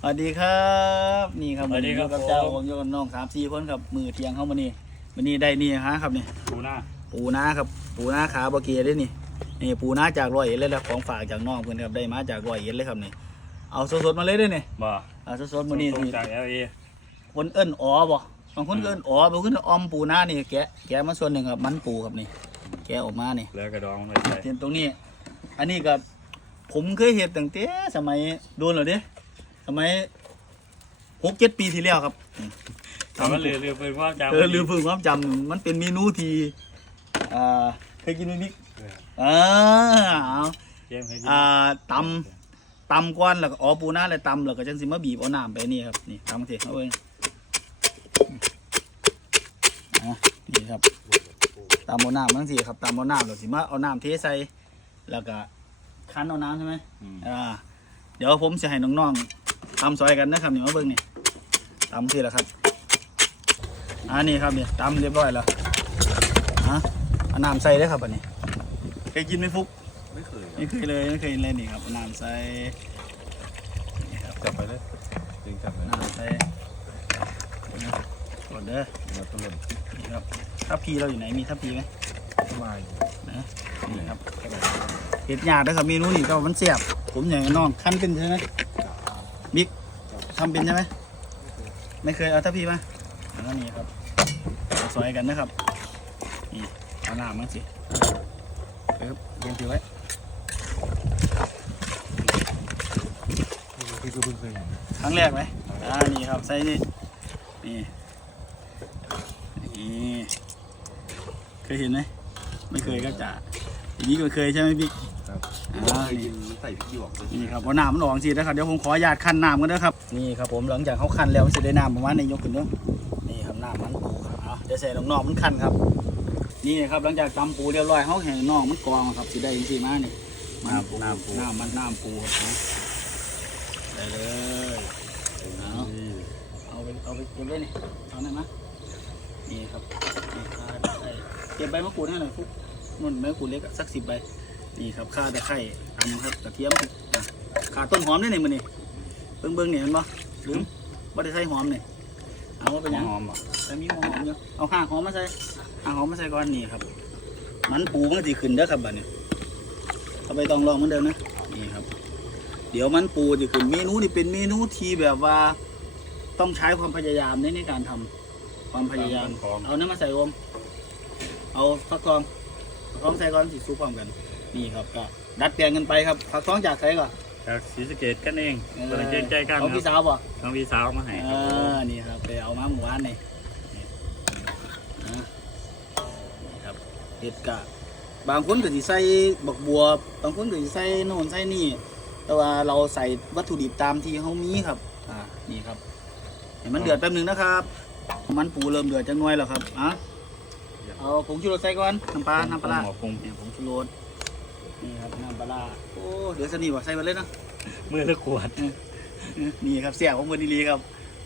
สวัสดีครับ นี่ครับสวัสดีครับผมอยู่กับเจ้าผมผมอยู่กับน้องสามสี่คนครับมือเทียงเข้ามานี่วันนี้ได้นี่ฮะครับนี่ดูหน้าปูนาครับปูนาขาบะเกียได้นี่นี่ปูนาจากร้อยเอ็ดเลยแหละของฝากจากน้องเพื่อนครับได้มาจากร้อยเอ็ดเลยครับนี่เอาสดๆมาเลยเด้วยนี่บ่เอาสดๆมานี่ส่งจาก LA คนเอิ้นอ๋อบ่บางคนก็เอิ้นอ๋อบางคนก็ออมปูนานี่แกะแกะมาส่วนหนึ่งครับมันปูครับนี่ แกะออกมานี่ แล้วกระดองไปใส่เห็นตรงนี้ อันนี้ก็ผมเคยเห็นตั้งแต่สมัยโดนเหรอเด้ สมัยหกเจ็ดปีที่แล้วครับแต่ว่าลืมลืมเพิ่งว่าจำเออลืมเพิ่งความจำมันเป็นเมนูที่อ่าเคยกินไหมมิกอ่าเอาเกมให้ดูอ่าตำตำก้อนแล้วก็อ๋อปูนาเลยตำแล้วก็จังสิมาบีบเอาน้ำไปนี่ครับนี่ตำเสร็จเอาเองอะนี่ครับตำเอาน้ำทั้งสี่ครับตำเอาน้ำแล้วสิมาเอาน้ำเทใส่แล้วก็คั้นเอาน้ำใช่ไหมอืมอ่าเดี๋ยวผมจะให้น้องๆ ทำซอยกันนะครับนี่มาเบิ่งนี่ตำสิแล้วครับอ่านี่ครับนี่ตำเรียบร้อยแล้วอะเอาน้ำใส่ได้อครับอันนี้เคยกินไหมฟุกไม่เคยไม่เคยเลยไม่เคยเลยนี่ครับเอาน้ำใส่นี่ครับจับไปเลยจริงจับเลยน้ำใส่นะกดเด้อมาตลอดนี่ครับทัพพีเราอยู่ไหนมีทัพพีไหมมาอยู่นี่ครับเห็ดยากนะครับเมนูนี่ก็มันเสียบผมอย่างน้องขั้นเป็นใช่ไหม บิ๊กทำเป็นใช่ไหมไม่เคยเอาทัพพีมาแล้วนี่ครับเอาซอยกันนะครับนี่เอาน้ำมาสิเอ๊บเรียงถือไว้พี่ก็เพิ่งเคยครั้งแรกไหมอ่านี่ครับใส่นี่นี่นี่เคยเห็นไหมไม่เคยครับจ่าบิ๊กก็เคยใช่ไหมบิ๊ก อ่าเคยนี่กินใส่พริกหยวกด้วยนี่ครับพอน้ำมันออกสินะครับเดี๋ยวผมขออนุญาตคั้นน้ำกันนะครับนี่ครับผมหลังจากเขาคั้นแล้วมันจะได้น้ำประมาณในยกขึ้นเด้อนี่ครับน้ำมันปูครับเอาเดี๋ยวใส่น้องๆมันคั้นครับ นี่ครับหลังจากตำปูเรียบร้อยเขาให้น้องมันกรองครับสิได้จริงๆมานี่มันปูน้ำปูน้ำมันน้ำปูครับได้เลยเอาเอาไปเอาไปเก็บไว้นี่เอาหน่อยมะนี่ครับนี่ข้าตะไคร้เก็บใบมะกรูดให้หน่อยฟุกนุ่นใบมะกรูดเล็กอะสักสิบใบ นี่ครับข้าตะไคร้ตำครับกระเทียมอะขาต้นหอมได้ไหนมันนี่เบิ่งเบิ่งๆนี่เห็นบ่ลืมบ่ได้ใส่หอมนี่เอาว่าเป็นหยังหอมบ่ใส่มีหัวหอมอยู่เอาห่างหอมมาใส่ห่างหอมมาใส่ก่อนนี่ครับ มันปูมันสิขึ้นเด้อครับบัดนี้เอาไปต้องลองเหมือนเดิมนะนี่ครับ เดี๋ยวมันปูจะขึ้นเมนูนี่เป็นเมนูที่แบบว่า ต้องใช้ความพยายามในในการทำความพยายามของเอาน้ำมาใส่รวมเอาฟักทองฟักทองใส่ก่อนสิซุปพร้อมกัน นี่ครับก็ดัดแปลงกันไปครับฟักทองจากใครก่อนจากศรีสะเกดกันเองบริเกณใจกันเอาพี่ครับสาวบ่น้องพี่สาวมาให้เอครับผมอนี่ครับไปเอามาหมู่บ้านนี่นี่อะนี่ครับเห็ดกะบางคนก็สิใส่บักบัว บางคนก็สิใส่โน่นใส่นี่ แต่ว่าเราใส่วัตถุดิบตามที่เขามีครับ อ่า นี่ครับเห็นมันเดือดแป๊บหนึงนะครับ มันปูเริ่มเดือดจังน้อยแล้วครับ อะ เอาผงชูรสใส่ก่อน น้ำปลา น้ำปลาร้าหัวปรุงเนี่ยผงชูรส นี่ครับน้ำปลาร้าโอ้เดือดสนิทว่ะใส่ไปเลยเนาะมือละขวดนี่ครับแซ่บของเพื่อนดีๆครับ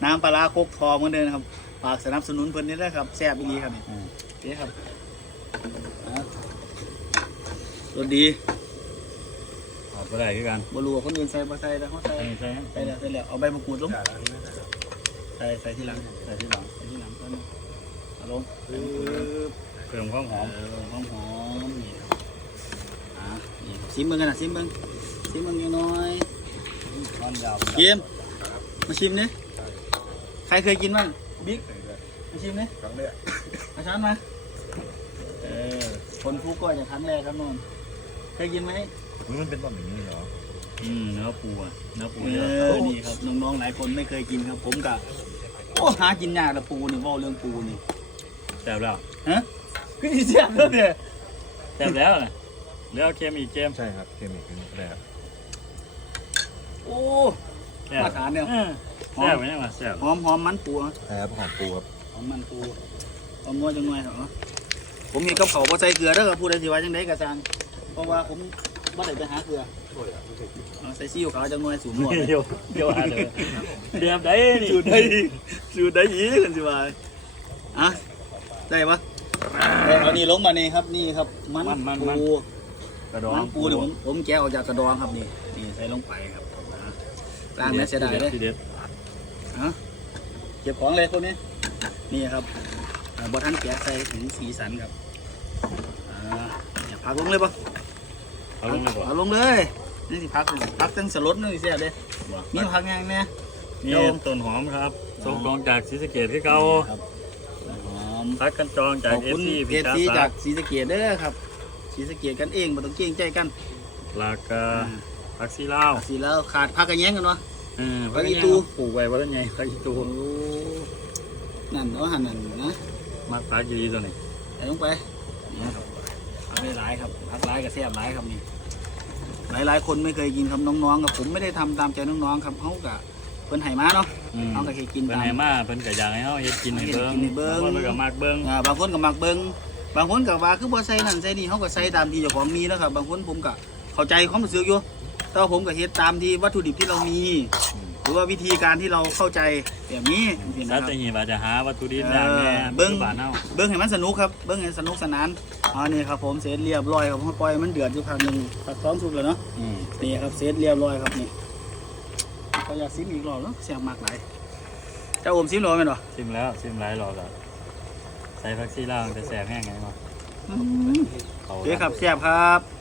น้ำปลาร้าโคกทองเหมือนเดิมนะครับฝากสนับสนุนเพื่อนนี่นะครับแซ่บดีๆครับนี่อืมนี่ครับอะรสดีออกก็ได้คือกันบรัวาคนอื่นใส่บ่ใส่แล้วเขาใส่ใช่ใช่ใส่แล้วใส่แล้วเอาใบมะกรูดลงจ่ายแล้วนี่นะครับใส่ใส่ที่หลังใส่ที่หลังใส่ที่หลังก่อนนะเอาลงปึ๊บเพิ่มความหอมเออหอมหอมๆนี่ครับอะนี่ครับ ซิมเบิ้งกันนะซิมเบิ้งซิมเบิ้งนิดหน้อยตอนยาวเกมมาชิมนี่ใครเคยกินบ้างบิ๊กมาชิมนี่ครั้งแรกอาชานมาเออคนผู้ก็จะครั้งแรกครับนนท์เคยกินไหมอุ๊ยมันเป็นแบบนี้เหรออืมเนื้อปูอะเนื้อปูเอเยอะอนี่ครับน้องๆหลายคนไม่เคยกินครับ ผมกะโอ้หากินยากละปูนี่เว่าเรื่องปูนี่แซ่บแล้วฮะคือสิเสียบแล้วเนี่ยแซ่บแล้วนะ เหลือเอาเค็มอีกเค็มใช่ครับเคมีเป็นแรกโอ้แซ่บมาทานเนี่ยออแซ่บไหมเนี่ยมาแซ่บหอมหอมมันปูอะแอบหอมปูครับหอมมันปูหอมนัวจังหน่อยเหรอผมมีกับเขาวบ่ใส่เกลือเด้อครับพูดได้สิว่าจังไดกระซังเพราะว่าผมบ่ได้ไปหาเกลือเอาใส่ซีอิ๊วขาวจังหน่อยสูงหนวดเดี๋ยวเดี๋ยวอะไรเดี๋ยวได้นี่สูดได้สูดได้ยีกันสิว่าอะได้ปะได้เอานี่ลงมานี่ครับนี่ครับ มันปู กระดองมันปูเนี่ยผมผมแกะออกจากกระดองครับนี่นี่ใส่ลงไปครับอะล้างนะเสียดายเลยทีเด็ดเก็บของเลยคนนี้นี่ครับอ่าบอทันแกะใส่ถึงสีสันครับอ่าอย่าพักลงเลยปะเอาลงเลยบ่เอาลงเลยนี่สิพักพักตั้งสลดนี่เสียเลยบ่มีพักยังไงเนี่ยนี่ต้นหอมครับส่งกองจากศรีสะเกดที่เก่าครับหอมพักกันจองจาขกอบเอคุณซีเอพี่ฟจ้าซีสาจากศรีสะเกดเด้อครับ ศรีสะเกดกันเองบ่ต้องเกรงใจกันลากาผักซีลาวสีแล้วขาดพักกันแย้งกันวะเออผักอีตู ปลูกไว้ว่าไงผักอีตูโอ้นั่นเอาหันนั่นนะมักผักอีดีตัวนี้ใส่ลงไปนี่ครับพักได้หลายครับพักหลายกับแซ่บหลายครับนี่หลายหลายๆคนไม่เคยกินครับน้องๆครับผมไม่ได้ทำตามใจน้องๆครับเขากะเพิ่นให้มาเนาะอืมเขาก็เคยกินเพิ่นตาม ให้มาเพิ่นก็อยากให้เฮาเฮ็ดกินให้เบิ่งเฮ็ดกินให้เบิ่ง บางคนเพิ่นก็มักเบิ่งอ่าบางคนก็มักเบิ่ง บางคนก็ว่าคือบ่ใส่นั่นใส่นี่เขาก็ใส่ตามที่เจ้าของมีแล้วครับ บางคนผมก็เข้าใจความรู้สึกอยู่แต่ว่าผมก็เฮ็ดตามที่วัตถุดิบที่เรามี หรือว่าวิธีการที่เราเข้าใจแบบนี้เห็นไหมสัคตรับหีบอาจจะหาวัตถุดิบอย่างแน่เออเบิ่ง บ้านเฮาเบิ้งให้มันสนุกครับ เบิ้งให้สนุกสนานเอ๋อนี่ครับผมเสร็จเรียบร้อยครับผมปล่อยให้มันเดือดอยู่พักหนึ่งพักท้องสุกแล้วเนาะ อืมนี่ครับเสร็จเรียบร้อยครับนี่เขาอยากซิมอีกรอบเนาะเสียงมากหลายเจ้าโอมซิมรอไหมเนาะชิมแล้วชิมหลายรอบแล้ว ใส่ผักซีลาวจะแซ่บแห้งไงวะอืมโอเคครับแซ่บครับ